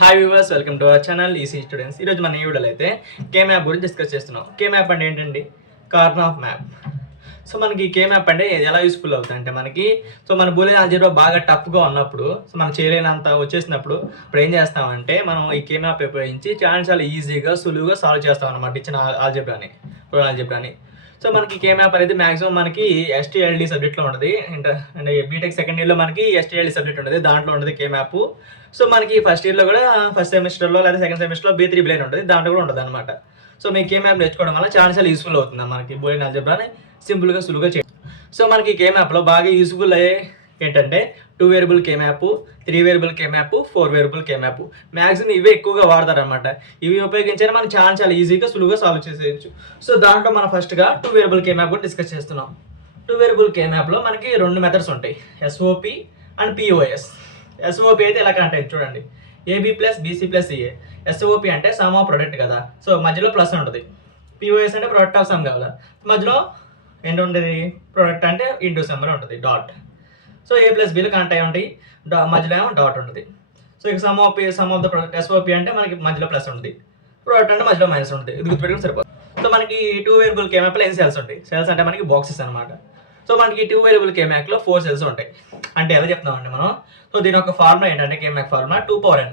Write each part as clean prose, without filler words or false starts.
Hi viewers, welcome to our channel EC students. ఈరోజు మన ఈ వీడియోలో అయితే కే మ్యాప్ గురించి డిస్కస్ చేస్తున్నాం. కే మ్యాప్ అంటే ఏంటండి? Corn of map. సో మనకి కే మ్యాప్ అంటే ఎలా యూస్ఫుల్ అవుతుంది అంటే మనకి మన బూలియన్ ఆల్జీబ్రా బాగా టఫ్గా ఉన్నప్పుడు, సో మనం చేయలేనంత వచ్చేసినప్పుడు ఇప్పుడు ఏం చేస్తామంటే మనం ఈ కే మ్యాప్ ఉపయోగించి చాలా ఈజీగా సులువుగా సాల్వ్ చేస్తాం అనమాట ఇచ్చిన ఆల్జీబ్రాని. సో మనకి కే మ్యాప్ అనేది మాక్సిమం మనకి ఎస్టీఎల్డి సబ్జెక్ట్లో ఉంటుంది. అంటే బీటెక్ సెకండ్ ఇయర్లో మనకి ఎస్టీఎల్డి సబ్జెక్ట్ ఉంటుంది, దాంట్లో ఉంటుంది కే మ్యాప్. సో మనకి ఫస్ట్ ఇయర్లో కూడా ఫస్ట్ సెమిస్టర్లో లేదా సెకండ్ సెమిస్టర్లో B3 బ్లైన్ ఉంటుంది, దాంట్లో కూడా ఉంటుంది అనమాట. సో మీ కే మ్యాప్ నేర్చుకోవడం వల్ల చాలా యూస్ఫుల్ అవుతుంది మనకి బూలియన్ ఆల్జీబ్రాని సింపుల్గా సులువుగా చేయడం. సో మనకి కే మ్యాప్లో బాగా యూస్ఫుల్ అయ్యే ఏంటంటే 2 variable K map, 3 variable K map, 4 variable K map. Maximum ఇవే ఎక్కువగా వాడతారనమాట. ఇవి ఉపయోగించే మనం చాలా ఈజీగా సులువుగా సాల్వ్ చేసేయచ్చు. సో దాంట్లో మనం ఫస్ట్గా 2 వేరియబుల్ కే మ్యాప్ కూడా డిస్కస్ చేస్తున్నాం. 2 వేరియబుల్ కే మ్యాప్లో మనకి 2 మెథడ్స్ ఉంటాయి, SOP అండ్ POS. SOP అయితే ఎలా కనెక్ట్ అయ్యింది చూడండి, AB plus BC plus CA. SOP అంటే సమ్ ఆఫ్ ప్రొడక్ట్ కదా, సో మధ్యలో ప్లస్ ఉంటుంది. POS అంటే ప్రొడక్ట్ ఆఫ్ సమ్ కదా, మధ్యలో ఏంటి ఉంటుంది, ప్రొడక్ట్ అంటే ఇంటూ సమ్ ఉంటుంది, డాట్. సో A ప్లస్ Bలు కనెక్ట్ అయ్యి ఉంటాయి, మధ్యలో ఏమో డాట్ ఉంటుంది. సో ఇక sum of the product SOP అంటే మనకి మధ్యలో ప్లస్ ఉంటుంది, ప్రొడక్ట్ అంటే మధ్యలో మైనస్ ఉంటుంది. ఇది గుర్తుపెట్టుకుని సరిపోతుంది. సో మనకి 2 వేరియబుల్ కే మ్యాప్లో ఎన్ని సెల్స్ ఉంటాయి? సెల్స్ అంటే మనకి బాక్సెస్ అనమాట. సో మనకి 2 వేరియబుల్ కే మ్యాప్లో 4 సెల్స్ ఉంటాయి. అంటే ఎలా చెప్తామండి మనం? సో దీని ఒక ఫార్ములా ఏంటంటే K map formula 2n.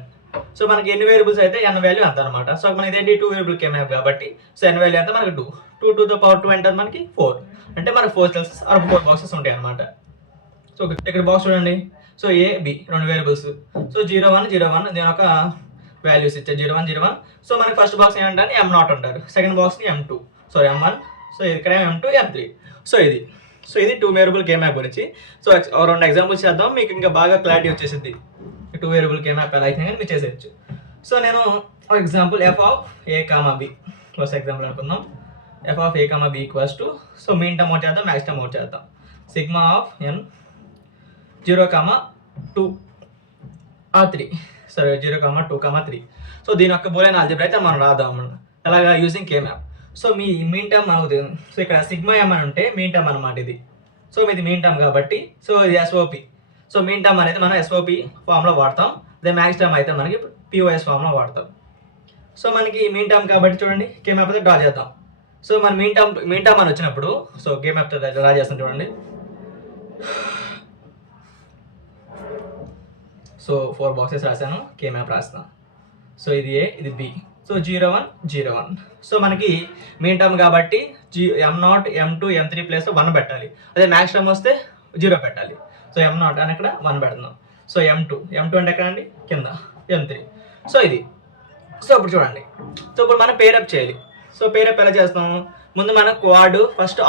So మనకి ఎన్ని వేరియబుల్స్ అయితే n వాల్యూ అంత అనమాట. సో మనకి ఏంటి 2 వేరియబుల్ కే మ్యాప్ కాబట్టి సో n వాల్యూ అంతా మనకి 2 to the power 2 అంటే మనకి 4. అంటే మనకి 4 సెల్స్ ఆర్ 4 బాక్సెస్ ఉంటాయి అనమాట. సో ఇక్కడ బాక్స్ చూడండి, so A B 2 variables. So 01 01 దీని ఒక వాల్యూస్ ఇచ్చే 01 01. సో మనకి ఫస్ట్ బాక్స్ ఏమంటారు, M0 అంటారు. సెకండ్ బాక్స్ని M2, సో M1. సో ఇక్కడ M2 M3. సో ఇది 2 వేరియబుల్ కే మ్యాప్ గురించి. సో 2 ఎగ్జాంపుల్స్ చేద్దాం, మీకు ఇంకా బాగా క్లారిటీ వచ్చేసింది 2 వేరియబుల్ కే మ్యాప్ ఎలా అయితే కానీ మీరు చేసేయచ్చు. సో నేను ఒక example f(a, b) first example అనుకుందాం. f(a, b) equals to, so mean term out చేద్దాం, మ్యాక్స్ టర్మ్ అవుట్ చేద్దాం. సిగ్మా ఆఫ్ n 0, 2 or 3, సరే 0, 2, 3. సో దీని యొక్క బూలియన్ ఆల్జీబ్రా అయితే మనం రాద్దాం అలాగా యూజింగ్ కే మ్యాప్. సో మీ మీన్ టర్మ్ మనకు, సో ఇక్కడ సిగ్మా m అని ఉంటే మీన్ టర్మ్ అనమాట ఇది. సో ఇది మీన్ టర్మ్ కాబట్టి సో ఇది SOP. సో మీన్ టర్మ్ అనేది మనం SOP ఫామ్లో వాడతాం, అదే మ్యాక్స్ టర్మ్ అయితే మనకి POS ఫామ్లో వాడతాం. సో మనకి మీన్ టర్మ్ కాబట్టి చూడండి కే మ్యాప్ అయితే డ్రా చేద్దాం. సో మన మీన్ టర్మ్ అని వచ్చినప్పుడు సో కే మ్యాప్ డ్రా చేస్తాం చూడండి. సో 4 బాక్సెస్ రాశాను, కే మ్యాప్ రాస్తాను. సో ఇది A, ఇది B. సో 01 01. సో మనకి మీన్ టర్మ్ కాబట్టి M0 M2 M3 ప్లేస్ 1 పెట్టాలి, అదే మ్యాక్స్ టర్మ్ వస్తే 0 పెట్టాలి. సో M0 అని ఇక్కడ 1 పెడుతున్నాం. సో M2 అంటే ఎక్కడ అండి, కింద M3. సో ఇది. సో ఇప్పుడు చూడండి, సో ఇప్పుడు మనం పేరప్ చేయాలి. సో పేరప్ ఎలా చేస్తాము? ముందు మనం క్వాడ్, ఫస్ట్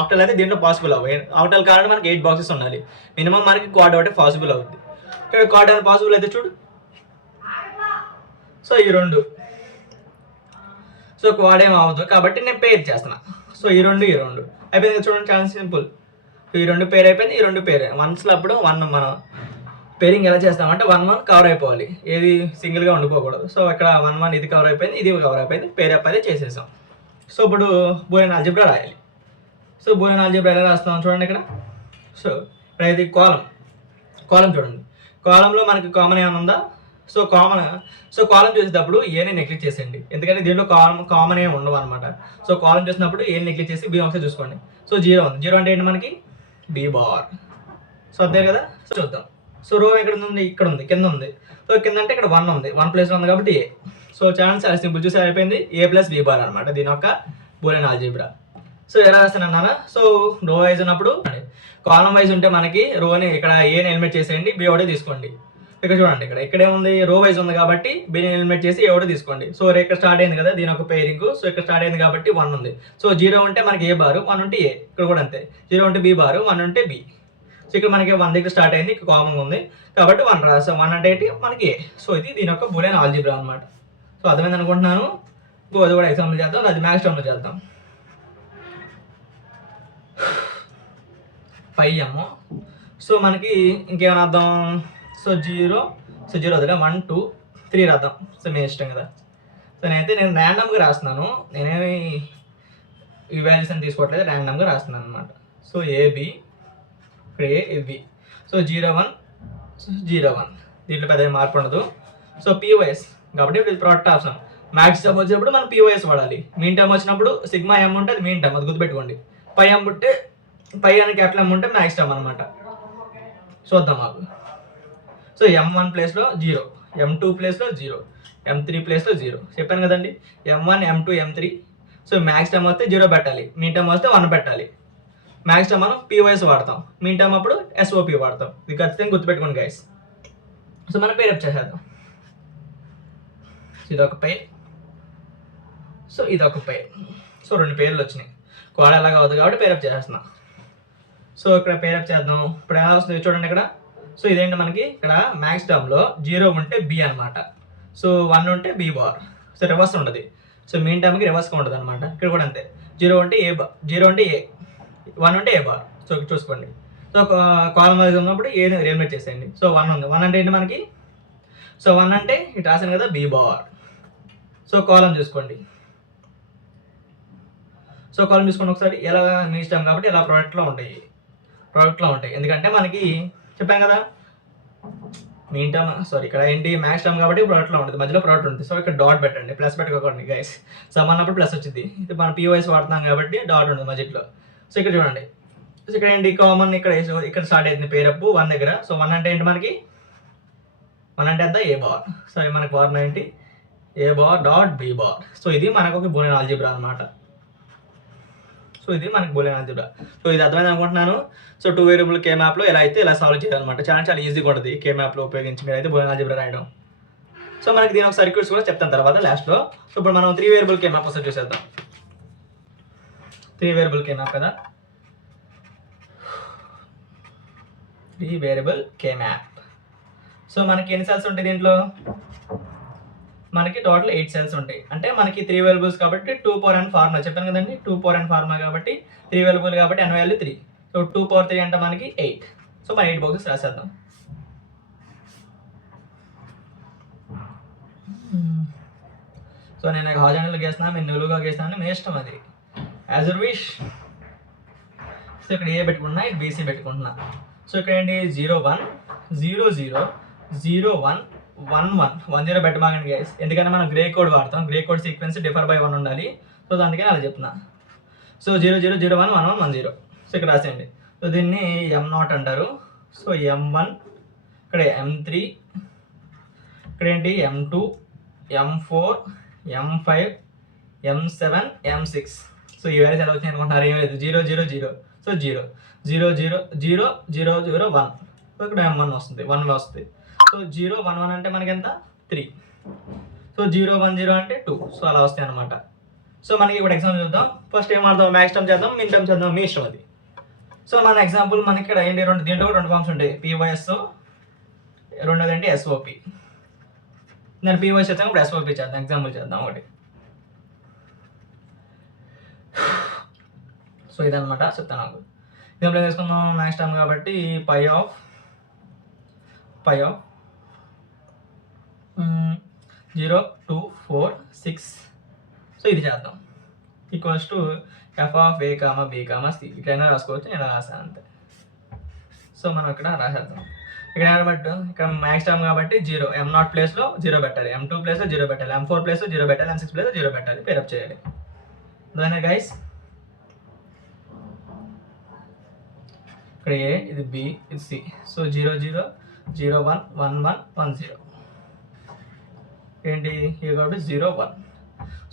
ఆక్టల్ అయితే దీంట్లో పాసిబుల్ అవ్వాలి. ఆక్టల్ కావాలంటే మనకి 8 బాక్సెస్ ఉండాలి మినిమం, మనకి క్వాడ్ ఒకటి పాసిబుల్ అవుతుంది. ఇక్కడ క్వాడ్ అని పాసిబుల్ అయితే చూడు, సో ఈ 2. సో క్వాడ్ ఏం అవ్వదు కాబట్టి నేను పేర్ చేస్తున్నా. సో ఈ 2 అయిపోయింది చూడండి, చాలా సింపుల్. ఈ 2 పేర్ అయిపోయింది, ఈ 2 పేర్ వన్స్లో అప్పుడు 1 మనం పేరింగ్ ఎలా చేస్తామంటే 1 కవర్ అయిపోవాలి, ఏది సింగిల్గా ఉండిపోకూడదు. సో ఇక్కడ 1 ఇది కవర్ అయిపోయింది, ఇది కవర్ అయిపోయింది, పేరప్ అయితే చేసేసాం. సో ఇప్పుడు బూలియన్ ఆల్జీబ్రా రాయాలి. సో బూలియన్ ఆల్జీబ్రా ఎలా రాస్తాం చూడండి ఇక్కడ. సో ఇక్కడ ఇది కాలం చూడండి, కాలంలో మనకి కామన్ ఏమైనా ఉందా? సో కాలం చూసేటప్పుడు ఏని నెగ్లెక్ట్ చేసేయండి, ఎందుకంటే దీంట్లో కామన్ ఏమి ఉండవు అనమాట. సో కాలం చూసినప్పుడు ఏని నెగ్లెక్ట్ చేసి B ఒకసారి చూసుకోండి. సో 0 ఉంది, 0 అంటే ఏంటి మనకి B బార్. సో అంతే కదా. సో చూద్దాం. సో రో ఎక్కడ ఉంది, ఇక్కడ ఉంది, కింద ఉంది. సో కింద అంటే ఇక్కడ 1 ఉంది, 1 ప్లేస్లో ఉంది కాబట్టి A. సో చాలా సింపుల్, చూసి అయిపోయింది, A ప్లస్ B బార్ అనమాట దీని యొక్క బూలియన్ ఆల్జీబ్రా. సో ఎలా రాస్తానన్నారా? సో రో వైజ్ ఉన్నప్పుడు కాలం వైజ్ ఉంటే మనకి రోని ఇక్కడ ఏని ఎలిమినేట్ చేసేయండి, B ఒకటే తీసుకోండి. ఇక్కడ చూడండి, ఇక్కడ ఏముంది, రో వైజ్ ఉంది కాబట్టి Bని ఎలిమినేట్ చేసి A ఒకటే తీసుకోండి. సో ఇక్కడ స్టార్ట్ అయింది కదా దీని ఒక పేరింగ్. సో ఇక్కడ స్టార్ట్ అయింది కాబట్టి 1 ఉంది. సో 0 ఉంటే మనకి A బారు, 1 ఉంటే A. ఇక్కడ కూడా అంతే, 0 ఉంటే B బారు, 1 ఉంటే B. సో ఇక్కడ మనకి 1 దగ్గర స్టార్ట్ అయింది, ఇక్కడ కామన్ ఉంది కాబట్టి 1 రాస్తాం. 1 అంటే ఏంటి మనకి A. సో ఇది దీని యొక్క బూలియన్ ఆల్జీబ్రా అనమాట. సో అర్థమైంది అనుకుంటున్నాను. అది కూడా ఎగ్జాంపుల్ చేద్దాం, అది మ్యాక్స్ టర్మ్లో చేద్దాం. 5M. సో మనకి ఇంకేమైనా అర్థం? సో 0 వదిలే 1 2 3 రాద్దాం. సో మీ ఇష్టం కదా. సో నేను ర్యాండమ్గా రాస్తున్నాను, నేనేమి ఈ వాల్యూస్ అని తీసుకోవట్లేదు, ర్యాండమ్గా రాస్తున్నాను అనమాట. సో AB, ఇక్కడ A, B. సో 01 01, దీంట్లో పెద్ద మార్పు ఉండదు. సో పిఓఎస్ కాబట్టి ఇది ప్రోడక్ట్ ఆప్షన్. మ్యాక్స్ టర్మ్ వచ్చినప్పుడు మనం పిఓఎస్ వాడాలి. మీన్ టర్మ్ వచ్చినప్పుడు సిగ్మా ఎం ఉంటే అది మీన్ టర్మ్, అది గుర్తుపెట్టుకోండి. పై ఎం ఉంటే పై అని క్యాపిటల్ ఎం ఉంటే మ్యాక్స్ టర్మ్ అనమాట. చూద్దాం మాకు. సో M1 ప్లేస్లో 0, M2 ప్లేస్లో 0, M3 ప్లేస్లో 0 చెప్పాను కదండి. M1 M2 M3. So max term వస్తే 0 పెట్టాలి, మీన్ టర్మ్ వస్తే 1 పెట్టాలి. మ్యాక్స్ టర్మ్ మనం పిఓఎస్ వాడతాం, మీన్ టర్మ్ అప్పుడు ఎస్ఓపి వాడతాం. ఇది ఖచ్చితంగా గుర్తుపెట్టుకోండి గైస్. సో మనం పేరప్ చేసేద్దాం. ఇదొక పేర్, సో ఇదొక పేర్. సో 2 పేర్లు వచ్చినాయి. కోడ ఎలాగా అవుతుంది కాబట్టి పేరప్ చేసేస్తున్నాం. సో ఇక్కడ పేరప్ చేద్దాం. ఇప్పుడు ఎలా వస్తుంది చూడండి ఇక్కడ. సో ఇదేంటి మనకి ఇక్కడ మ్యాక్స్ టర్మ్లో 0 ఉంటే బి అనమాట. సో 1 ఉంటే బి బార్. సో రివర్స్ ఉంటుంది. సో మీన్ టర్మ్కి రివర్స్గా ఉంటుంది అనమాట. ఇక్కడ కూడా అంతే. 0 ఉంటే ఏ బార్, 0 ఉంటే ఏ, 1 ఉంటే ఏ బార్. సో చూసుకోండి. సో కాలం వైజ్ ఉన్నప్పుడు ఏ ఎలిమినేట్ చేసేయండి. సో 1 ఉంది. 1 అంటే ఏంటి మనకి, సో 1 అంటే ఇటు రాసాను కదా బి బార్. సో కాలం చూసుకోండి. సో కాలం చూసుకోండి ఒకసారి. ఎలా మీ ఇష్టం కాబట్టి ఇలా ప్రోడక్ట్లో ఉంటాయి. ఎందుకంటే మనకి చెప్పాం కదా మీన్ టర్మ్, సారీ ఇక్కడ ఏంటి మ్యాక్స్ టర్మ్ కాబట్టి ప్రోడక్ట్లో ఉంటుంది, మధ్యలో ప్రోడక్ట్ ఉంటుంది. సో ఇక్కడ డాట్ పెట్టండి, ప్లస్ పెట్టుకోకండి గైస్. సమ్ అన్నప్పుడు ప్లస్ వచ్చింది. ఇది మన పిఓఎస్ వాడుతున్నాం కాబట్టి డాట్ ఉంటుంది మధ్యలో. సో ఇక్కడ చూడండి. సో ఇక్కడ ఏంటి కామన్ ఇక్కడ స్టార్ట్ అవుతుంది పేరప్ 1 దగ్గర. సో 1 అంటే ఏంటి మనకి, 1 అంటే ఎంత ఏ బార్. సారీ మనకి బార్ ఏంటి A bar dot B bar. So ఇది మనకు ఒక బూలియన్ ఆల్జీబ్రా అనమాట. సో ఇది మనకి బూలియన్ ఆల్జీబ్రా. సో ఇది అర్థమైంది అనుకుంటున్నాను. సో 2 వేరియబుల్ కే మ్యాప్లో ఎలా అయితే ఇలా సాల్వ్ చేయాలన్నమాట. చాలా ఈజీగా ఉంటుంది కే మ్యాప్లో ఉపయోగించి మీరు అయితే బూలియన్ ఆల్జీబ్రా రాయడం. సో మనకి దీని ఒక సర్క్యూట్స్ కూడా చెప్తాను తర్వాత లాస్ట్లో. సో ఇప్పుడు మనం 3 వేరియబుల్ కే మ్యాప్ ఒకసారి చూసేద్దాం. 3 వేరియబుల్ కే మ్యాప్ కదా, 3 వేరియబుల్ కే మ్యాప్. సో మనకి ఎన్ని సెల్స్ ఉంటాయి దీంట్లో, మనకి టోటల్ 8 సెల్స్ ఉంటాయి. అంటే మనకి 3 వేరియబుల్స్ కాబట్టి 2 పవర్ n ఫార్ములా చెప్పాను కదండి. 2 పవర్ n ఫార్ములా కాబట్టి 3 వేరియబుల్ కాబట్టి n వాల్యూ 3. సో 2 పవర్ 3 అంటే మనకి 8. సో మన 8 బాక్సెస్ రాసేద్దాం. సో నేను హాజానీలో గేస్తున్నాను, మీరు నిలువుగా గేస్తున్నాను, మీ ఇష్టం అది, యాజ్ యర్ విష్. సో ఇక్కడ ఏ పెట్టుకుంటున్నా, ఇది బీసీ పెట్టుకుంటున్నా. సో ఇక్కడ ఏంటి 0 1 0 0 0 1 1 1 1 0 పెట్టమాగండి గైస్. ఎందుకంటే మనం గ్రే కోడ్ వాడతాం, grey code sequence differ by 1 ఉండాలి. సో అందుకని అలా చెప్తున్నా. సో 0 0 0 1 1 1 1 0. సో ఇక్కడ రాసేయండి. సో దీన్ని M0 అంటారు. సో M1, ఇక్కడ M3, ఇక్కడ ఏంటి M2, M4, M5, M7, M6. So ఈ వాల్యూస్ ఎలా వచ్చినాయి అనుకుంటున్నారు, ఏం లేదు 0 0 0. సో 0 0 0 0 0 0 1. సో ఇక్కడ M1 వస్తుంది, 1 వస్తుంది. సో 0 1 1 అంటే మనకి ఎంత 3. సో 0 1 0 అంటే 2. సో అలా వస్తాయి అనమాట. సో మనకి ఇప్పుడు ఎగ్జాంపుల్ చూద్దాం. ఫస్ట్ ఏం ఆడదాం, మ్యాక్స్ టర్మ్ చేద్దాం, మిన్ టర్మ్ చేద్దాం, మీ ఇష్టం అది. సో మన ఎగ్జాంపుల్ మనకి ఇక్కడ ఏంటి దీంట్లో 2 ఫార్మ్స్ ఉంటాయి, పివైఎస్, రెండోది ఏంటి ఎస్ఓపి. నేను పివైఎస్ చేద్దాం, ఇప్పుడు ఎస్ఓపి చేద్దాం, ఎగ్జాంపుల్ చేద్దాం ఒకటి. సో ఇదనమాట చెప్తాను నాకు. ఎగ్జాంపుల్ ఏం తీసుకుందాం, మ్యాక్స్ టర్మ్ కాబట్టి పై ఆఫ్ 0 2 4 6. సో ఇది చేద్దాం. Equals to f of a, b, c. ఇట్లయినా రాసుకోవచ్చు, నేను రాసాను అంతే. సో మనం ఇక్కడ రాసేద్దాం. ఇక్కడ ఏమన్నట్టు, ఇక్కడ మ్యాక్స్ టర్మ్ కాబట్టి 0, M0 ప్లేస్లో 0 పెట్టాలి, M2 ప్లేస్లో 0 పెట్టాలి, M4 ప్లేస్లో 0 పెట్టాలి, M6 ప్లేస్లో 0 పెట్టాలి, పేరప్ చేయాలి. అదే గైస్. ఇక్కడ ఏ, ఇది బి, ఇది సి. సో 0 0 0 1 1 1 1 0. ఏంటి ఏ కాబట్టి 0 1.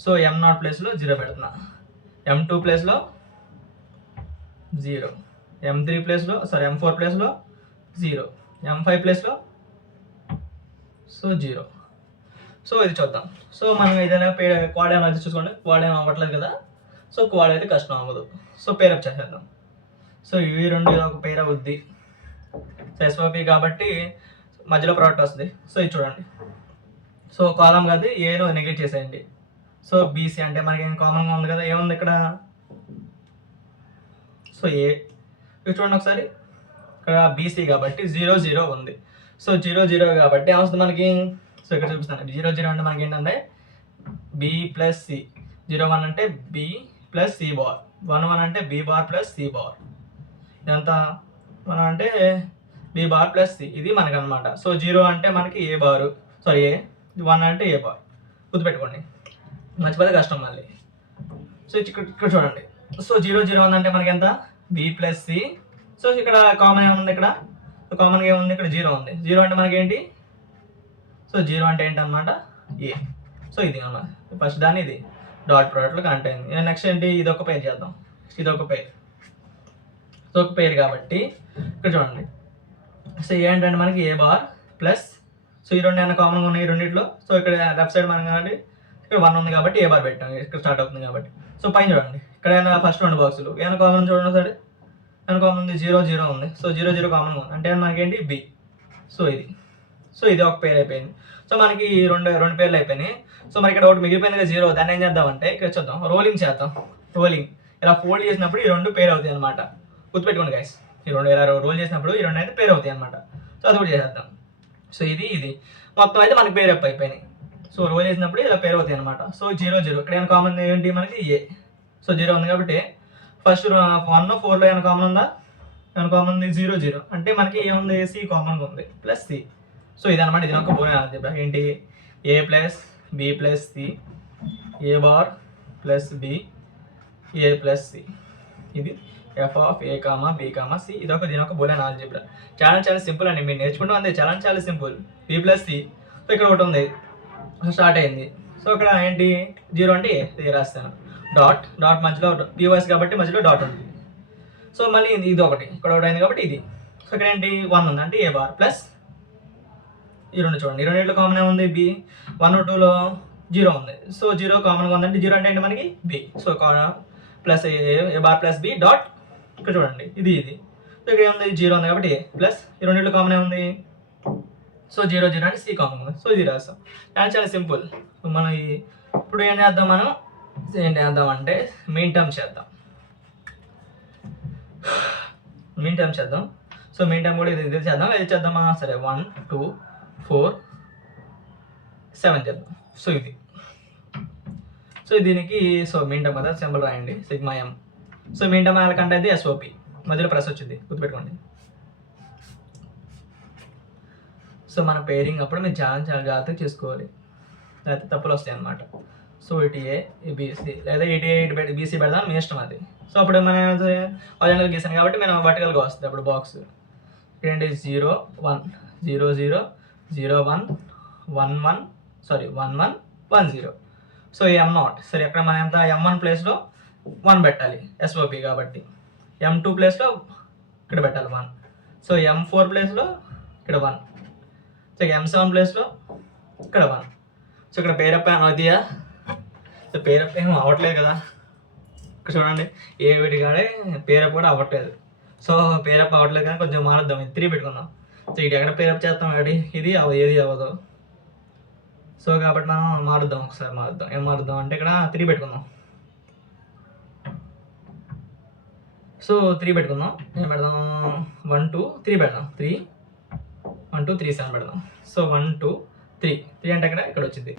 సో M0 ప్లేస్లో 0 పెడుతున్నా, M2 ప్లేస్లో 0, M3 ప్లేస్లో M4 ప్లేస్లో 0, M5 ప్లేస్లో సో 0. సో ఇది చూద్దాం. సో మనం ఏదైనా క్వాడ్ ఏమైనా అయితే చూసుకోండి, క్వాడ్ ఏమి అవ్వట్లేదు కదా. సో క్వాడ్ అయితే కష్టం అవ్వదు. సో పేరప్ చేసేద్దాం. సో ఇవి రెండు ఒక పేర్ అవుద్ది. సో ఎస్ఓపి కాబట్టి మధ్యలో ప్రోడక్ట్ వస్తుంది. సో ఇది చూడండి. సో కాలం కాదు, ఏనో నెగ్లెక్ట్ చేసేయండి. సో బీసీ అంటే మనకి ఏం కామన్గా ఉంది కదా, ఏముంది ఇక్కడ, సో ఏ. ఇది చూడండి ఒకసారి, ఇక్కడ బీసీ కాబట్టి 0 0 ఉంది. సో 0 0 కాబట్టి ఏమొస్తుంది మనకి, సో ఇక్కడ చూపిస్తాను. 0 0 అంటే మనకి ఏంటంటే బి ప్లస్ సి, 0 1 అంటే బి ప్లస్ సి బార్, 1 1 అంటే B bar plus C bar, ఇదంతా 1 అంటే బి బార్ ప్లస్ సి, ఇది మనకి అనమాట. సో 0 అంటే మనకి ఏ బారు, సారీ ఏ, 1 అంటే ఏ బార్, గుర్తుపెట్టుకోండి, మర్చిపోతే కష్టం మళ్ళీ. సో ఇక్కడ చూడండి, సో 0 0 ఉందంటే మనకి ఎంత, బి ప్లస్ సి. సో ఇక్కడ కామన్ ఏముంది, ఇక్కడ కామన్గా ఏముంది, ఇక్కడ 0 ఉంది. 0 అంటే మనకి ఏంటి, సో 0 అంటే ఏంటన్నమాట ఏ. సో ఇది అన్నమాట ఫస్ట్ దాన్ని, ఇది డాట్ ప్రోడక్ట్లో కనెక్ట్ అయింది. నెక్స్ట్ ఏంటి, ఇది ఒక పేర్ చేద్దాం, ఇది ఒక పేర్. సో ఒక పేర్ కాబట్టి ఇక్కడ చూడండి, సో ఏంటంటే మనకి ఏ బార్ ప్లస్, సో ఈ రెండు ఏమైనా కామన్గా ఉన్నాయి ఈ రెండింటిలో. సో ఇక్కడ లెఫ్ట్ సైడ్ మనం కాబట్టి ఇక్కడ 1 ఉంది కాబట్టి ఏ బార్ పెట్టాం, ఇక్కడ స్టార్ట్ అవుతుంది కాబట్టి. సో పైన చూడండి, ఇక్కడ ఏమైనా ఫస్ట్ 2 బాక్సులు ఏమైనా కామన్ చూడండి సరే, ఏమైనా కామన్ ఉంది, 0 0 ఉంది. సో 0 0 కామన్గా ఉంది అంటే మనకి ఏంటి బి. సో ఇది ఒక పేర్ అయిపోయింది. సో మనకి రెండు పేర్లు అయిపోయినాయి. సో మరి ఇక్కడ ఒకటి మిగిలిపోయింది కదా 0, దాన్ని ఏం చేద్దామంటే ఇక్కడ చూద్దాం, రోలింగ్ చేద్దాం. రోలింగ్ ఇలా ఫోల్డ్ చేసినప్పుడు ఈ రెండు పేర్ అవుతాయి అనమాట. గుర్తుపెట్టుకోండి గైస్, ఈ రెండు ఇలా రోల్ చేసినప్పుడు ఈ రెండు అయితే పేర్ అవుతాయి అనమాట. సో అది కూడా చేసేద్దాం. సో ఇది మొత్తం అయితే మనకి పేర్ అప్ అయిపోయినాయి. సో రోల్ చేసినప్పుడు ఇలా పేర్ అవుతాయి అనమాట. సో 0 0 ఇక్కడ ఏమైనా కామన్ ఏంటి మనకి ఏ. సో 0 ఉంది కాబట్టి ఫస్ట్ 1 4లో ఏమైనా కామన్ ఉందా, ఏమైనా కామన్ ఉంది 0 0 అంటే మనకి ఏముంది, సి కామన్గా ఉంది ప్లస్ సి. సో ఇదనమాట, ఇది ఒక బోనస్ ఆల్జీబ్రా. ఏంటి, A plus B plus C, A bar plus B, A plus C. ఇది F of A comma B comma C. దీని ఒక బోనస్ ఆల్జీబ్రా. చాలా సింపుల్ అండి, మీరు నేర్చుకుంటాం అంతే, చాలా simple. B plus C. So ఇక్కడ ఒకటి ఉంది, స్టార్ట్ అయింది. సో ఇక్కడ ఏంటి, 0 అంటే ఏ రాస్తాను, డాట్ మధ్యలో పీవైస్ కాబట్టి మధ్యలో డాట్ ఉంటుంది. సో మళ్ళీ ఇది ఒకటి, ఇక్కడ ఒకటి అయింది కాబట్టి ఇది. సో ఇక్కడ ఏంటి 1 ఉంది అంటే ఏ బార్ ప్లస్ ఈ రెండు చూడండి, ఈ రెండింటిలో కామన్ ఏముంది, బి. 1 2లో 0 ఉంది. సో 0 కామన్గా ఉందంటే 0 అంటే ఏంటి మనకి B. So plus A bar plus B dot, ఇక్కడ చూడండి ఇది. సో ఇక్కడ ఏముంది, 0 ఉంది కాబట్టి ఏ ప్లస్ ఈ రెండింటిలో కామన్ ఏముంది, సో 0 0 అంటే సి కామన్ ఉంది. సో ఇది రాస్తాం. చాలా సింపుల్. సో మనం ఇప్పుడు ఏం చేద్దాం, మనం ఏం చేద్దామంటే మెయిన్ టర్మ్ చేద్దాం. సో మెయిన్ టర్మ్ కూడా ఇది చేద్దాం. ఇది చేద్దామా, సరే 1 2 4 7 చేద్దాం. సో ఇది, సో దీనికి సో మెయిన్ టర్మ్ కదా, సింబల్ రాయండి సిగ్మా ఎం. సో మెయిన్ టర్మ్ కంటే అది ఎస్ఓపి, మధ్యలో ప్రెస్ వచ్చింది, గుర్తుపెట్టుకోండి. సో మన పేరింగ్ అప్పుడు మీరు చాలా జాగ్రత్తగా చేసుకోవాలి, లేకపోతే తప్పులు వస్తాయి అన్నమాట. సో ఇటు ఏ బీసీ లేదా ఇటు ఏ ఇటు బీసీ పెడదాం, మీ ఇష్టం అది. సో అప్పుడు మన హారిజాంటల్ గీసాను కాబట్టి మనం వర్టికల్గా వస్తుంది అప్పుడు బాక్స్. ఏంటి 0 1 0 0 0 1 1 1 సారీ 1 1 1 0. సో M0 సరే, అక్కడ మనం ఎంత M1 ప్లేస్లో 1 పెట్టాలి ఎస్ఓపి కాబట్టి. M2 ప్లేస్లో ఇక్కడ పెట్టాలి 1. సో M4 ప్లేస్లో ఇక్కడ 1. సో M7 ప్లేస్లో ఇక్కడ 1. సో ఇక్కడ పేరప్ అవుతాయా, సో పేరప్ ఏమో అవ్వట్లేదు కదా, ఇక్కడ చూడండి ఏ వీటి కాడే పేరప్ కూడా అవ్వట్లేదు. సో పేరప్ అవ్వట్లేదు కానీ కొంచెం మారుద్దాం, ఇది 3 పెట్టుకుందాం. సో ఇటు ఎక్కడ పేరప్ చేస్తాం కాబట్టి ఇది ఏది అవ్వదు. సో కాబట్టి మనం మారుద్దాం, ఒకసారి మారుద్దాం. ఏం మారుద్దాం అంటే ఇక్కడ 3 పెట్టుకుందాం. సో 3 పెట్టుకుందాం. ఏం పెడదాం, 1 2 3 పెడదాం. 3 1 2 3 7 పెడదాం. సో 1 2 3 అంటే ఇక్కడ వచ్చింది.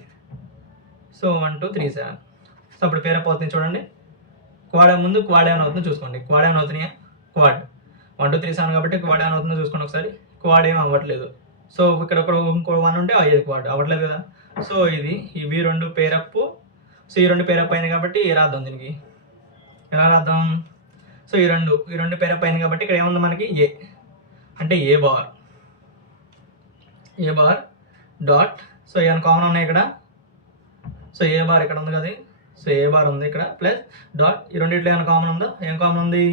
సో 1 2 3 7. సో అప్పుడు పేరప్ అవుతుంది చూడండి. క్వాడ్ ముందు క్వాడ్ ఏమైనా అవుతుందో చూసుకోండి. క్వాడ్ ఏమైనా అవుతున్నాయా, క్వాడ్ 1 2 3 7 కాబట్టి క్వాడ్ ఏమైనా అవుతుందో చూసుకోండి ఒకసారి. క్వాడ్ ఏమి అవ్వట్లేదు. సో ఇక్కడ ఇంకో 1 ఉంటే అయ్యేది, క్వాడ్ అవ్వట్లేదు కదా. సో ఇవి 2 పేరప్. సో ఈ 2 పేరప్ అయింది కాబట్టి రాద్దాం దీనికి. ఎలా రాద్దాం, సో ఈ రెండు పేరప్ అయింది కాబట్టి ఇక్కడ ఏముంది మనకి ఏ అంటే ఏ బార్ డాట్. సో ఏమైనా కామన్ ఉన్నాయి ఇక్కడ. సో ఏ బార్ ఇక్కడ ఉంది కదా, సో ఏ బార్ ఉంది ఇక్కడ ప్లస్ డాట్. ఈ రెండిట్లో ఏమైనా కామన్ ఉందా, ఏం కామన్ ఉంది,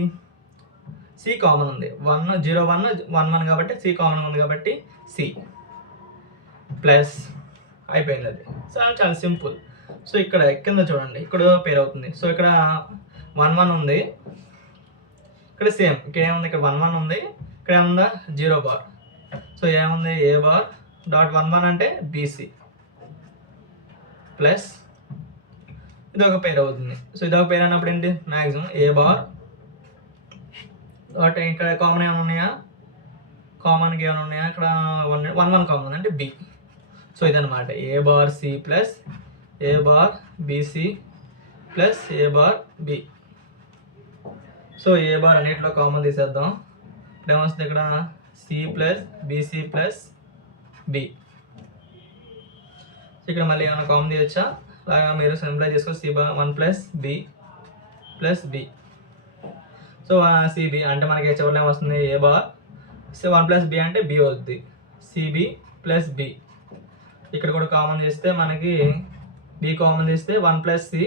సి కామన్ ఉంది. 1 0 1 1 1 కాబట్టి సి కామన్ ఉంది కాబట్టి సి ప్లస్ అయిపోయింది అది. సో చాలా సింపుల్. సో ఇక్కడ కింద చూడండి, ఇక్కడ పేర్ అవుతుంది. సో ఇక్కడ 1 1 ఉంది, ఇక్కడ సేమ్. ఇక్కడ ఏముంది, ఇక్కడ 1 1 ఉంది, ఇక్కడ ఏముందా 0 బార్. సో ఏముంది ఏ బార్ డాట్ 1 1 అంటే బీసీ ప్లస్ ఇది ఒక పేర్ అవుతుంది. సో ఇది ఒక పేర్ అన్నప్పుడు ఏంటి, మ్యాక్సిమం ఏ బార్ డాట్. ఇక్కడ కామన్ ఏమైనా ఉన్నాయా, కామన్గా ఏమైనా ఉన్నాయా, ఇక్కడ 1 1 కామన్ ఉంది అంటే బి. సో ఇదనమాట A bar C plus A bar B C plus A bar B. So A bar అన్నింటిలో కామన్ తీసేద్దాం. ఇప్పుడు ఏమొస్తుంది, ఇక్కడ C plus B C plus B. So ఇక్కడ మళ్ళీ ఏమైనా కామన్ తీయచ్చా? అలాగా మీరు సింప్లై చేసుకోవచ్చు. C bar 1 plus B plus B. So C B అంటే మనకి చివరిలో ఏమొస్తుంది? A bar. So 1 plus B అంటే బి అవుతుంది. C B plus B. ఇక్కడ కూడా కామన్ చేస్తే మనకి బి కామన్ తీస్తే 1 ప్లస్ సి.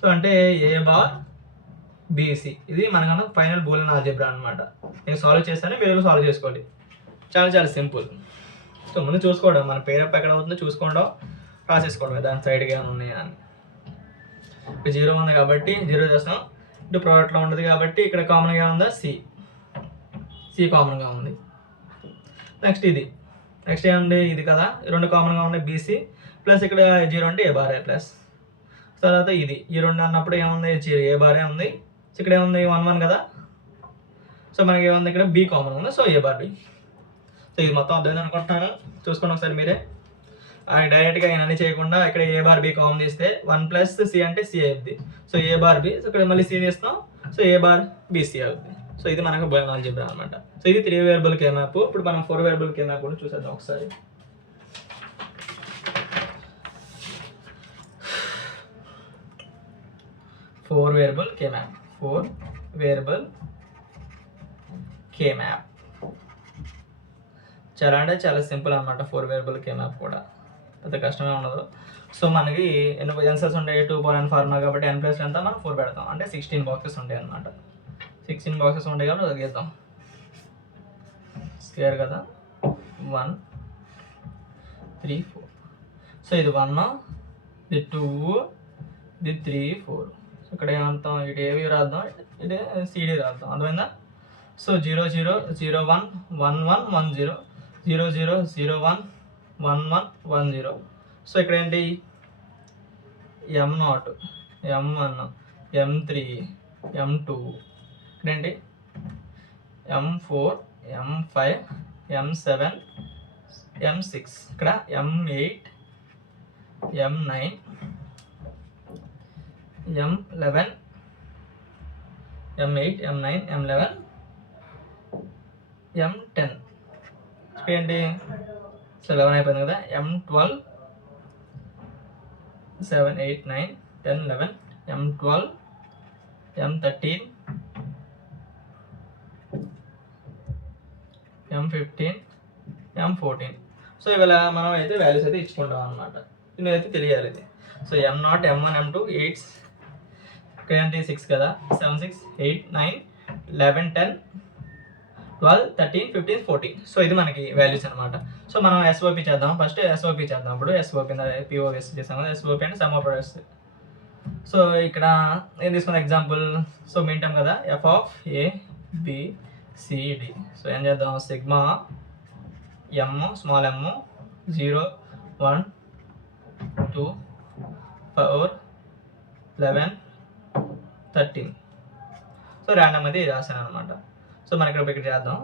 సో అంటే ఏ బార్ బీసీ. ఇది మనకన్నా ఫైనల్ బూలియన్ ఆల్జీబ్రా అనమాట. నేను సాల్వ్ చేస్తాను, మీరు సాల్వ్ చేసుకోండి. చాలా చాలా సింపుల్. సో ముందు చూసుకోవడం మన పేరప్ ఎక్కడ అవుతుందో చూసుకోవడం, రాసేసుకోవడం దాని సైడ్గా ఏమైనా ఉన్నాయా అని. ఇప్పుడు 0 ఉంది కాబట్టి 0 చేస్తాం. ఇటు ప్రోడక్ట్లో ఉండదు కాబట్టి ఇక్కడ కామన్గా ఉందా? సి కామన్గా ఉంది. నెక్స్ట్ ఇది. నెక్స్ట్ ఏముంది? ఇది కదా, 2 కామన్గా ఉన్నాయి బీసీ ప్లస్ ఇక్కడ 0 అంటే ఏ బారే ప్లస్. తర్వాత ఇది ఈ 2 అన్నప్పుడు ఏముంది? ఏ బారే ఉంది. ఇక్కడ ఏముంది? 1 1 కదా. సో మనకి ఏముంది? ఇక్కడ బి కామన్ ఉంది. So A bar B. So ఇది మొత్తం అర్థమైంది అనుకుంటున్నాను. చూసుకోండి ఒకసారి మీరే. డైరెక్ట్గా అన్నీ చేయకుండా ఇక్కడ ఏ బార్ బి కామన్ తీస్తే 1 ప్లస్ సి అంటే సి అవుద్ది. So A bar B. So ఇక్కడ మళ్ళీ సి తీస్తాం. సో ఏ బార్ బీసీ అవుద్ది. సో ఇది మనకు బూలియన్ ఆల్జీబ్రా అనమాట. సో ఇది 3 వేరియబుల్ కే మ్యాప్. ఇప్పుడు మనం 4 వేరియబుల్ కే మ్యాప్ కూడా చూసేద్దాం ఒకసారి. ఫోర్ వేరియబుల్ కే మ్యాప్ చాలా అంటే చాలా సింపుల్ అనమాట. 4 వేరియబుల్ కే మ్యాప్ కూడా పెద్ద కష్టమే ఉండదు. సో మనకి ఎన్ని ఆన్సర్స్ ఉంటాయి? 2 పవర్ n ఫార్ములా కాబట్టి n ప్లస్ ఎంత మనం 4 పెడతాం. అంటే 16 బాక్సెస్ ఉంటాయి అనమాట. 16 బాక్సెస్ ఉంటాయి కాబట్టి అది గీద్దాం. స్క్వేర్ కదా. 1 3 4. సో ఇది 1, ఇది 2, ఇది 3 4. సో ఇక్కడ ఏమంటాం? ఇటు ఏవి రాద్దాం, ఇటు సిడి రాద్దాం. అర్థమైందా? సో 0 0 0 1 1 1 1 0 0 0 0 1 1 1 1 0. సో ఇక్కడ ఏంటి? M0 M1 M3 M2. ఇక్కడేంటి? M4 M5 M7 M6. ఇక్కడ M8 M9 M11 M8 M9 M11 M10. ఇక్కడ ఏంటి? సో 11 అయిపోయింది కదా. M12 7 8 9 10 11 M12 M13 M15 M14. So ఇవాళ మనం అయితే వాల్యూస్ అయితే ఇచ్చుకుంటాం అనమాట. ఇది అయితే తెలియాలి ఇది. సో M0 M1 M2 8 ఇక్కడ ఏంటి? 6 కదా. 7 6 8 9 11 10 12 13 15 14. సో ఇది మనకి వాల్యూస్ అనమాట. సో మనం ఎస్ఓపి చేద్దాం. ఫస్ట్ ఎస్ఓపి చేద్దాం. ఇప్పుడు ఎస్ఓపి పిఓఎస్ చేసాం కదా. ఎస్ఓపి అంటే సమ్ ఆఫ్ ప్రొడక్ట్స్. సో ఇక్కడ ఏం తీసుకున్న ఎగ్జాంపుల్? సో మెయిన్ టైం కదా. F of A B C D. So ఏం చేద్దాం? Sigma M small M 0 1 2 4 11 13. So random అయితే రాశాను అనమాట. సో మనం ఇక్కడ చేద్దాం.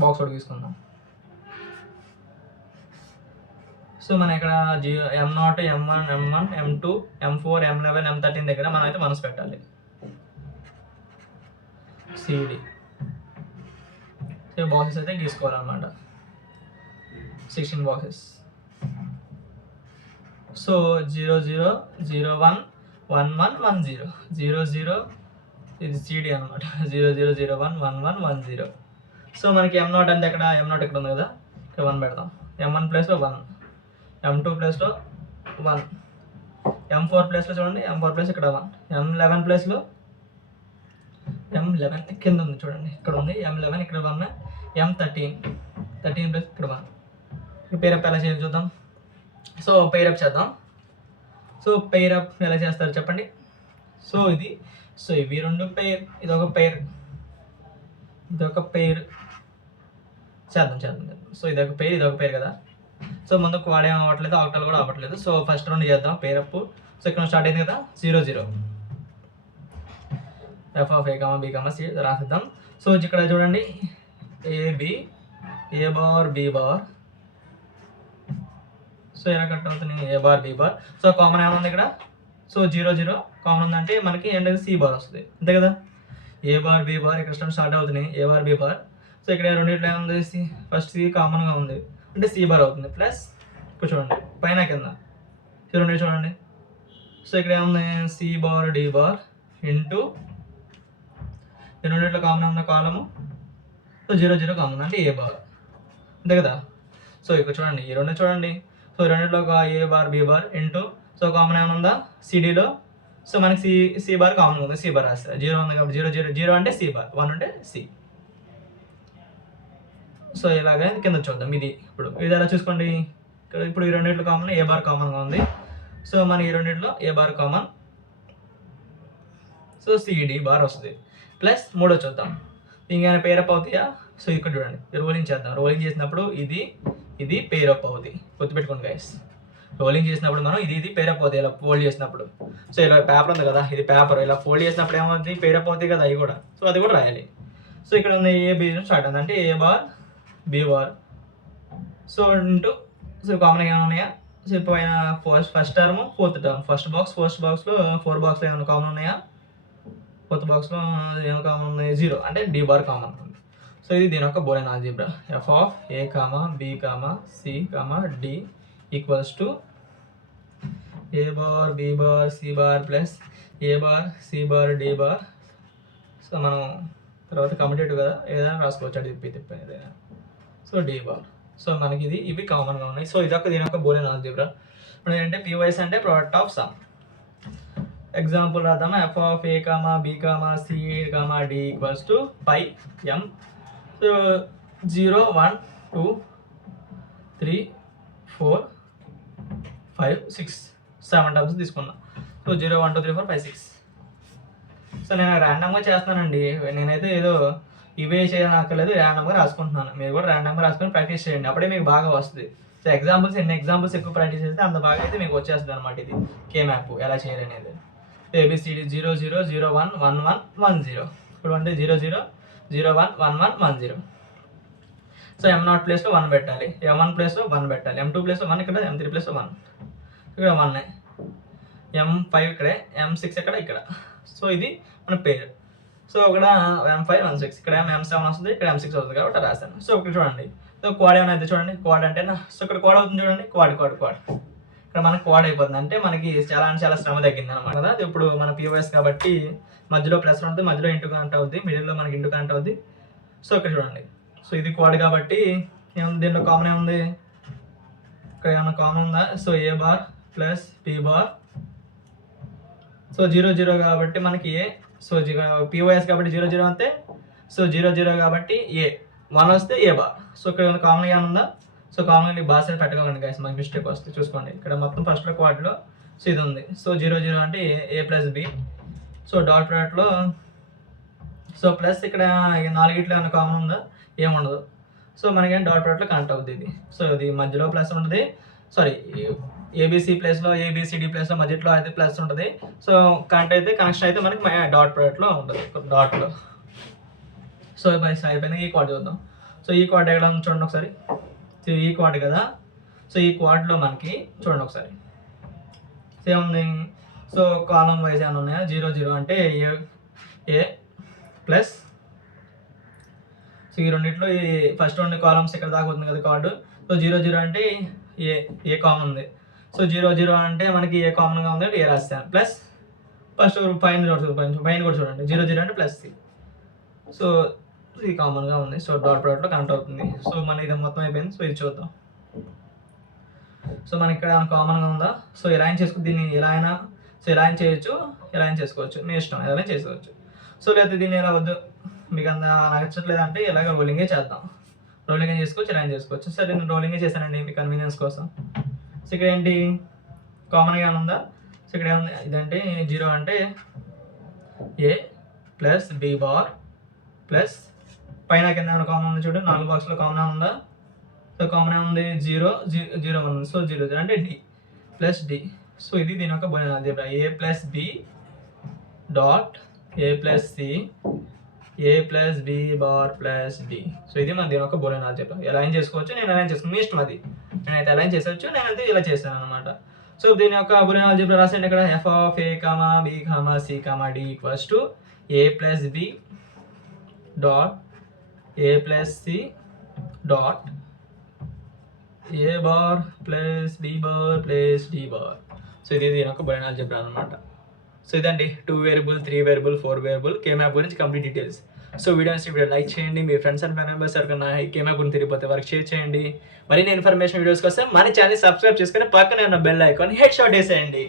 బాక్స్ ఒకటి తీసుకుందాం. సో మన ఇక్కడ M0 M1 M1 M2 M4 M11 M13 దగ్గర మనం అయితే మనసు పెట్టాలి. సిడి. సో బాక్సెస్ అయితే గీసుకోవాలన్నమాట. 16 బాక్సెస్. సో 0 0 0 1 1 1 1 0 0 0 ఇది సిడి అనమాట. 0 0 0 1 1 1 1 0. సో మనకి M0 అంటే ఇక్కడ M0 ఇక్కడ ఉంది కదా. ఇక్కడ 1 పెడతాం. M1 ప్లేస్లో 1 M2 ప్లేస్లో 1 M4 ప్లేస్లో చూడండి. M4 ప్లేస్ ఇక్కడ 1 M11 ప్లేస్లో M11 కింద ఉంది చూడండి. ఇక్కడ ఉంది M11 ఇక్కడ 1 M13 ప్లేస్ ఇక్కడ 1. పేరప్ ఎలా చేయాలి చూద్దాం. సో పేరప్ చేద్దాం. సో పేరప్ ఎలా చేస్తారు చెప్పండి. సో ఇది సో ఇవి 2 పెయిర్, ఇదొక పెయిర్, ఇదొక పెయిర్ చేద్దాం. సో ఇదొక పెయిర్ కదా. సో ముందుకు వాడేం అవ్వట్లేదు, ఆక్టల్ కూడా అవ్వట్లేదు. సో ఫస్ట్ 2 చేద్దాం పేరప్. సో ఇక్కడ స్టార్ట్ అయింది కదా 0 0 F of A comma B comma C రాసిద్దాం. సో ఇక్కడ చూడండి AB A bar B bar. So ఎలా కట్ అవుతుంది? A bar B bar. So common ఏముంది ఇక్కడ? సో 0 0 కామన్ ఉందంటే మనకి ఏంటంటే సి బార్ వస్తుంది అంతే కదా. ఏ బార్ బి బార్ ఇక్కడ స్టార్ట్ అవుతుంది A bar B bar. So ఇక్కడ రెండిట్లో ఏముంది? ఫస్ట్ సి కామన్గా ఉంది అంటే సి బార్ అవుతుంది ప్లస్ ఇప్పుడు చూడండి పైన కింద రెండు చూడండి. సో ఇక్కడ ఏముంది C bar D bar into ఈ రెండిట్లో కామన్ ఉన్న కాలము. సో 0 0 కామన్ ఉంది అంటే ఏ బార్ అంతే కదా. సో ఇక్కడ చూడండి ఈ రెండు చూడండి. సో రెండిట్లో ఒక A bar B bar into so common ఏమైనా ఉందా సిడిలో. సో మనకి సి బార్ కామన్ ఉంది, సి బార్ రాస్తారు. 0 ఉంది కాబట్టి 0 0 0 అంటే సి బార్, 1 అంటే సి. సో ఇలాగే కింద చూద్దాం. ఇది ఇప్పుడు ఇది ఎలా చూసుకోండి. ఇక్కడ ఇప్పుడు ఈ రెండిట్లో కామన్ ఏ బార్ కామన్గా ఉంది. సో మన ఈ రెండిట్లో A bar common. So CD bar వస్తుంది. ప్లస్ మూడో చూద్దాం ఇంకేమైనా పేరప్ అవుతాయా. సో ఇక్కడ చూడండి రోలింగ్ చేద్దాం. రోలింగ్ చేసినప్పుడు ఇది పేరప్ అవుతుంది. గుర్తుపెట్టుకోండి గైస్. రోలింగ్ చేసినప్పుడు మనం ఇది పేరప్ అవుతాయి ఇలా ఫోల్డ్ చేసినప్పుడు. సో ఇలా పేపర్ ఉంది కదా, ఇది పేపర్ ఇలా ఫోల్డ్ చేసినప్పుడు ఏమవుతుంది పేరప్ అవుతాయి కదా అవి కూడా. సో అది కూడా రాయాలి. సో ఇక్కడ ఉంది ఏ బి స్టార్ట్ ఉంది అంటే A bar B bar. So into so common ఏమైనా ఉన్నాయా. సో పైన first term fourth term. First బాక్స్లో 4 బాక్స్లో ఏమైనా కామన్ ఉన్నాయా. ఫోర్త్ బాక్స్లో ఏమైనా కామన్ ఉన్నాయి 0 అంటే డి బార్ కామన్ ఉంది. సో ఇది దీని యొక్క Boolean algebra. F of A comma B comma C comma D equals to A bar B bar C bar plus A bar C bar D bar. So మనం తర్వాత commutative కదా ఏదైనా రాసుకోవచ్చు అటు తిప్పి ఏదైనా. So D bar. సో మనకి ఇవి కామన్గా ఉన్నాయి. సో ఇదొక దీని యొక్క బూలియన్ ఆల్జీబ్రా. ఇప్పుడు ఏంటంటే పివైస్ అంటే ప్రోడక్ట్ ఆఫ్ సమ్. ఎగ్జాంపుల్ రాద్దామా. F of A comma B comma C comma D equals to pi M. So 0 1 2 3 4 5 6 7 terms తీసుకుందాం. సో 0 1 2 3 4 5 6. సో నేను ర్యాండమ్గా చేస్తున్నానండి. నేనైతే ఏదో ఇవే చేయనక్కర్లేదు, ర్యాండమ్గా రాసుకుంటున్నాను. మీరు కూడా ర్యాండమ్గా రాసుకొని ప్రాక్టీస్ చేయండి, అప్పుడే మీకు బాగా వస్తుంది. సో ఎన్ని ఎగ్జాంపుల్స్ ఎక్కువ ప్రాక్టీస్ చేస్తే అంత బాగా అయితే మీకు వచ్చేస్తుంది అనమాట. ఇది కే మ్యాప్ ఎలా చేయాలి అనేది. ఏబిసిడి 0 0 0 1 1 1 1 0. ఇప్పుడు అంటే 0 0 0 1 1 1 1 0. సో M0 ప్లేస్లో 1 పెట్టాలి, M1 ప్లేస్లో 1 పెట్టాలి, M2 ప్లేస్లో 1 ఇక్కడ, M3 ప్లేస్లో 1 ఇక్కడ 1, M5 ఇక్కడే, M6 ఇక్కడ. సో ఇది మన పేరు. సో ఇక్కడ M5 M6 ఇక్కడ M7 వస్తుంది, ఇక్కడ M6 అవుతుంది కాబట్టి రాశాను. సో ఇక్కడ చూడండి. సో క్వాడ్ ఏమైనా అయితే చూడండి. క్వాడ్ అంటే సో ఇక్కడ క్వాడ్ అవుతుంది చూడండి. క్వాడ్ ఇక్కడ మనకి క్వాడ్ అయిపోతుంది అంటే మనకి చాలా శ్రమ తగ్గింది అనమాట కదా. ఇప్పుడు మన పిఓఎస్ కాబట్టి మధ్యలో ప్లస్ ఉంటుంది, మధ్యలో ఇంటూ కనెక్ట్ అవుద్ది, మిడిల్లో మనకి ఇంటూ కనెక్ట్ అవుద్ది. సో ఇక్కడ చూడండి. సో ఇది క్వాడ్ కాబట్టి ఏముంది దీంట్లో కామన్ ఏముంది, ఇక్కడ ఏమన్నా కామన్ ఉందా. So A bar plus P bar. So 0 0 కాబట్టి మనకి ఏ. సో పిఓఎస్ కాబట్టి 0 0 అంతే. సో 0 0 కాబట్టి ఏ 1 వస్తే ఏ బార్. సో ఇక్కడ కామన్ ఏమన్నా. సో కామన్గా బార్ సైడ్ పెట్టకండి గైస్, మనకి మిస్టేక్ వస్తుంది చూసుకోండి. ఇక్కడ మొత్తం ఫస్ట్లో క్వాడ్లో సో ఇది ఉంది. సో 0 0 అంటే A plus B. So dot ప్రోడక్ట్లో సో ప్లస్ ఇక్కడ 4 ఏమైనా కామన్ ఉందా, ఏముండదు. సో మనకేం డాట్ ప్రోడక్ట్లో కనెక్ట్ అవుతుంది ఇది. సో ఇది మధ్యలో ప్లస్ ఉంటుంది, సారీ ఏబిసి ప్లేస్లో ఏబిసిడి ప్లేస్లో మధ్యలో అయితే ప్లస్ ఉంటుంది. సో కనెక్షన్ అయితే మనకి డాట్ ప్రోడక్ట్లో ఉంటుంది డాట్లో. సో అయిపోయింది. ఈ క్వాడ్ చూద్దాం. సో ఈ క్వాడ్ ఎక్కడ చూడండి ఒకసారి. సో ఈ క్వాడ్ కదా. సో ఈ క్వాడ్లో మనకి చూడండి ఒకసారి సేమ్ ఉంది. సో కాలం వైజ్ ఏమైనా ఉన్నాయా. 0 0 అంటే ఏ ప్లస్. సో ఈ రెండింటిలో ఈ ఫస్ట్ 2 కాలమ్స్ ఇక్కడ దాకా అవుతుంది కదా కార్డు. సో 0 0 అంటే ఏ కామన్ ఉంది. సో 0 0 అంటే మనకి ఏ కామన్గా ఉంది అంటే ఏ రాస్తాను ప్లస్ ఫస్ట్ పైన కూడా చూడండి 0 0 అంటే ప్లస్ సి. సో ఇది కామన్గా ఉంది. సో డాట్ ప్రోడక్ట్లో కనెక్ట్ అవుతుంది. సో మన ఇది మొత్తం అయిపోయింది. సో ఇది చూద్దాం. సో మనకి ఇక్కడ కామన్గా ఉందా. సో ఎలా అయినా చేసుకోవచ్చు దీన్ని, ఎలా అయినా. సో ఎలా అయినా చేయొచ్చు, ఎలా అయినా చేసుకోవచ్చు, మీ ఇష్టం, ఎలా అయినా చేసుకోవచ్చు. సో లేకపోతే దీన్ని ఎలా వద్దు మీకు అంత నచ్చట్లేదు అంటే ఇలాగ రోలింగే చేద్దాం. రోలింగే చేసుకోవచ్చు, ఎలా అయినా చేసుకోవచ్చు. సరే నేను రోలింగే చేశానండి మీ కన్వీనియన్స్ కోసం. సో ఇక్కడ ఏంటి కామన్గా ఏమైనా ఉందా. సో ఇక్కడ ఏముంది ఇదంటే 0 అంటే A plus B bar plus పైన కింద ఏమైనా కామన్ ఉంది చూడు. 4 బాక్స్లో కామన్ ఉందా. సో కామన్ ఏముంది 0 0 1. సో 0 0 అంటే డి ప్లస్ డి. సో ఇది దీని యొక్క Boolean algebra. A plus B dot A plus C A plus B bar plus D. So ఇది మన దీని యొక్క బూలియన్ ఆల్జీబ్రా. ఎలా అయినా చేసుకోవచ్చు, నేను ఎలా అయినా చేసుకోవచ్చు, మీ ఇష్టం అది. నేనైతే ఎలా అయినా చేసుకోవచ్చు, నేనైతే ఇలా చేశాను అనమాట. సో దీని యొక్క బూలియన్ ఆల్జీబ్రా రాసండి ఇక్కడ. F of A comma B comma C comma D equals to A plus B dot A plus C dot A bar plus B bar plus D bar. So ఇది దీని ఒక binary algebra అనమాట. So ఇదండి 2 variable 3 variable 4 variable K map గురించి complete details. So video like చేయండి, మీ friends and family members ఎవరికైనా ఈ కే మ్యాప్ గురించి తిరిగిపోతే వారికి షేర్ చేయండి. మరిన్ని ఇన్ఫర్మేషన్ వీడియోస్ కోసం మన ఛానల్ సబ్స్క్రైబ్ చేసుకొని పక్కనే ఉన్న బెల్ ఐకాన్ హెడ్ షాట్ వేసేయండి.